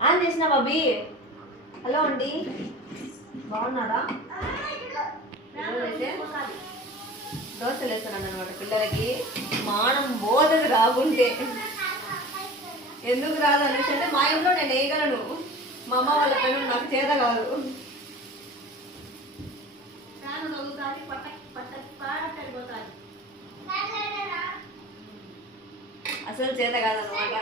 On చేసిన Bobby. Hello అండి. బాగున్నారా? దోశలు వేస్తున్నాను అనమాట పిల్లలకి. మానం బోధది రాకుంటే ఎందుకు రాదు అనేసి అంటే మా ఇంట్లో నేను వేయగలను. మా అమ్మ వాళ్ళ పని నాకు చేత కాదు. అసలు చేత కాదనమాట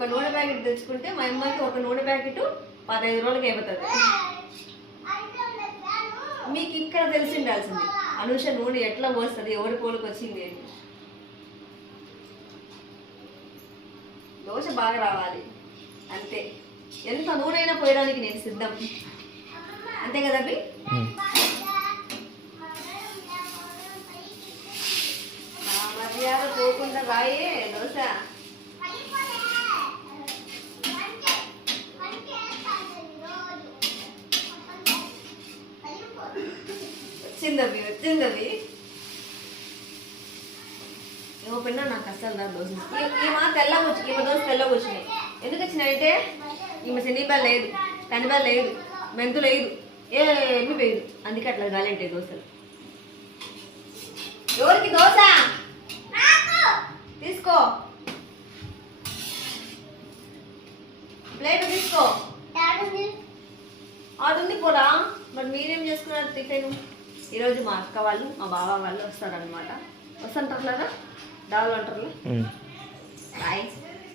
ఒక నూనె ప్యాకెట్ తెచ్చుకుంటే మా అమ్మకి ఒక నూనె ప్యాకెట్ పదహైదు రోజులకి అయిపోతుంది. మీకు ఇక్కడ తెలిసి ఉండాల్సింది. అనుష నూనె ఎట్లా పోస్తుంది ఎవరి పోలికి వచ్చింది అని. దోశ బాగా రావాలి. అంతే. ఎంత నూనె అయినా పోయడానికి నేను సిద్ధం. అంతే కదా నా మర్యాద పోకుండా రాయే. వచ్చిందవి వచ్చిందవి ఏమో పిన్న నాకు అస్సలు రాదు దోశ ఈ- ఈ మా తెల్లగా వచ్చి ఈమె దోశ తెల్లగా వచ్చినాయి ఎందుకు వచ్చినాయంటే ఈమె శనిపాలు లేదు కనిపాలు లేదు మెంతు లేదు ఏమీ లేదు అందుకే అట్లా గాలంటాయి దోశలు? ఎవరికి దోశ? తీసుకో. ప్లేట్ తీసుకో. ఆడుంది పోరా. మరి మీరేం చేసుకున్నారు టిఫిన్? ఈరోజు మా అక్క వాళ్ళు మా బావ వాళ్ళు వస్తారనమాట వస్తుంటారు లేదా డావులు అంటారు